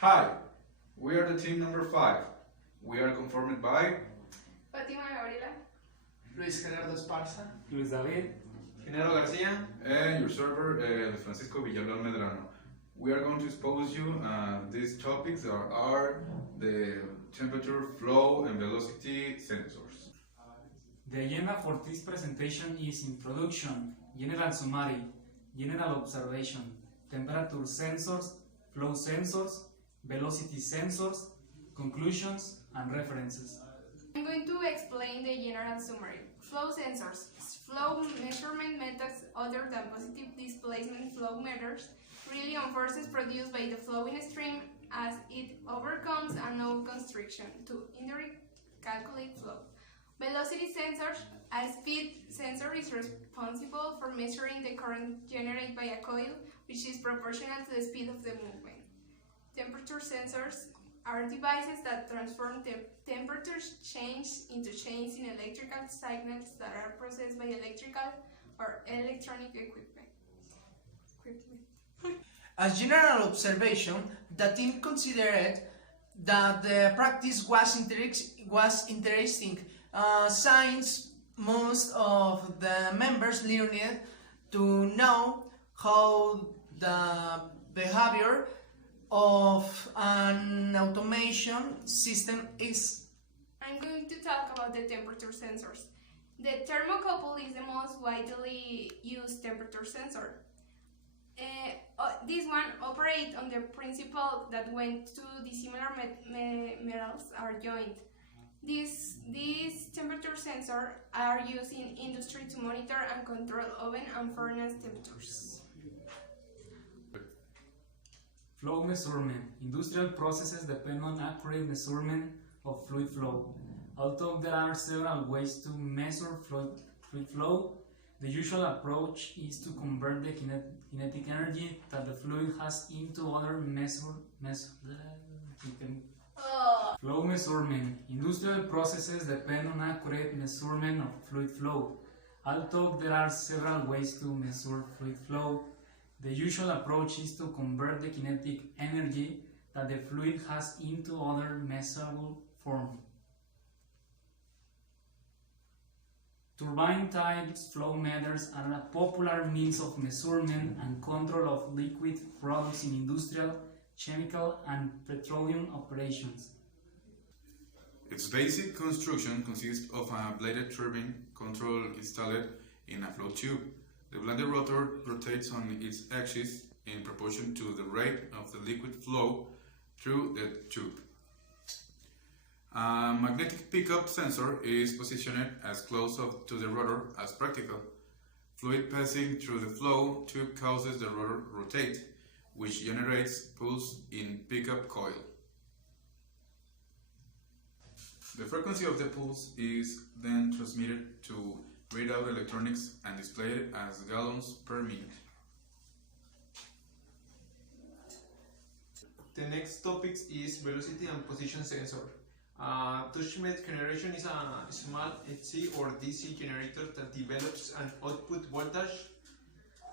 Hi, we are the team number 5. We are conformed by Fátima Gabriela, Luis Gerardo Esparza, Luis David, Genaro García, and your server, Francisco Villalón Medrano. We are going to expose you these topics are the temperature, flow, and velocity sensors. The agenda for this presentation is introduction, general summary, general observation, temperature sensors, flow sensors, velocity sensors, conclusions, and references. I'm going to explain the general summary. Flow sensors. Flow measurement methods other than positive displacement flow meters rely on forces produced by the flowing stream as it overcomes a no constriction to indirectly calculate flow. Velocity sensors. A speed sensor is responsible for measuring the current generated by a coil, which is proportional to the speed of the movement. Temperature sensors are devices that transform the temperature change into change in electrical signals that are processed by electrical or electronic equipment. As general observation, the team considered that the practice was interesting since most of the members learned to know how the behavior of an automation system is. I'm going to talk about the temperature sensors. The thermocouple is the most widely used temperature sensor. This one operates on the principle that when two dissimilar metals are joined. These temperature sensors are used in industry to monitor and control oven and furnace temperatures. Flow measurement. Industrial processes depend on accurate measurement of fluid flow. Although there are several ways to measure fluid flow, the usual approach is to convert the kinetic energy that the fluid has into other Flow measurement. Industrial processes depend on accurate measurement of fluid flow. Although there are several ways to measure fluid flow, the usual approach is to convert the kinetic energy that the fluid has into other measurable form. Turbine-type flow meters are a popular means of measurement and control of liquid products in industrial, chemical, and petroleum operations. Its basic construction consists of a bladed turbine control installed in a flow tube. The bladed rotor rotates on its axis in proportion to the rate of the liquid flow through the tube. A magnetic pickup sensor is positioned as close up to the rotor as practical. Fluid passing through the flow tube causes the rotor rotate, which generates pulse in pickup coil. The frequency of the pulse is then transmitted to readout electronics and displayed as gallons per minute. The next topic is velocity and position sensor. Touchmet generation is a small AC or DC generator that develops an output voltage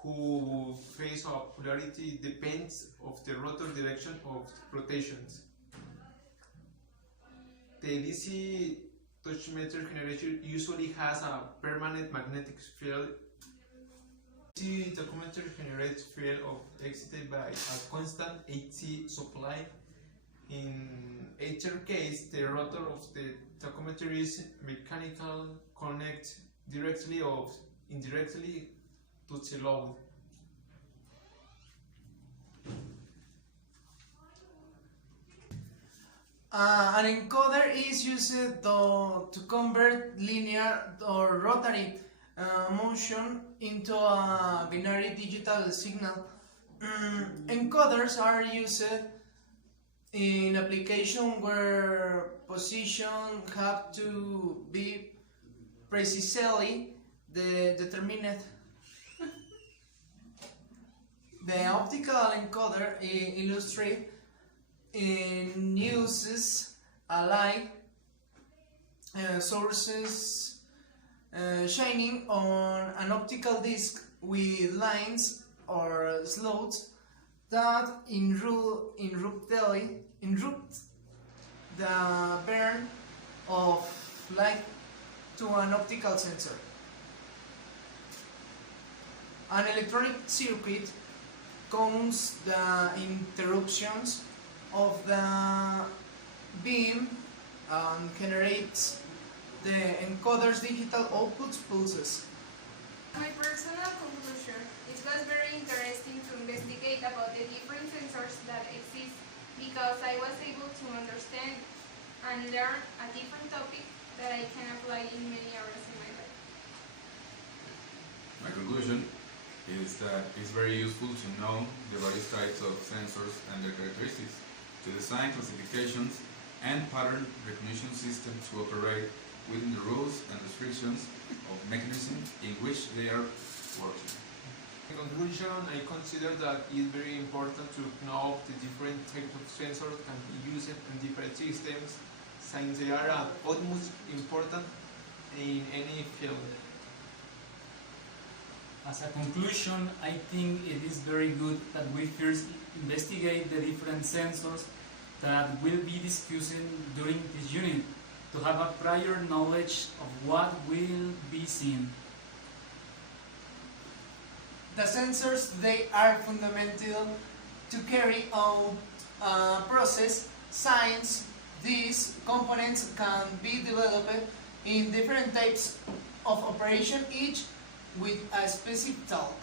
whose phase of polarity depends of the rotor direction of rotations. The DC touchmeter generation usually has a permanent magnetic field. DC tachometer generates field excited by a constant AC supply. In either case, the rotor of the tachometer is mechanical connect directly or indirectly to the load. An encoder is used to convert linear or rotary motion into a binary digital signal. Encoders are used in application where position have to be precisely determined. The optical encoder illustrates in uses a light sources shining on an optical disc with lines or slots that enroll interrupt the burn of light to an optical sensor. An electronic circuit counts the interruptions of the beam and generates the encoder's digital output pulses. My personal conclusion, it was very interesting to investigate about the different sensors that exist because I was able to understand and learn a different topic that I can apply in many areas in my life. My conclusion is that it's very useful to know the various types of sensors and their characteristics, to design classifications and pattern recognition systems to operate within the rules and restrictions of mechanism in which they are working. In conclusion, I consider that it's very important to know the different types of sensors can be used in different systems, since they are utmost important in any field. As a conclusion, I think it is very good that we first investigate the different sensors that will be discussing during this unit to have a prior knowledge of what will be seen. The sensors, they are fundamental to carry out a process. Since these components can be developed in different types of operation, each with a specific task.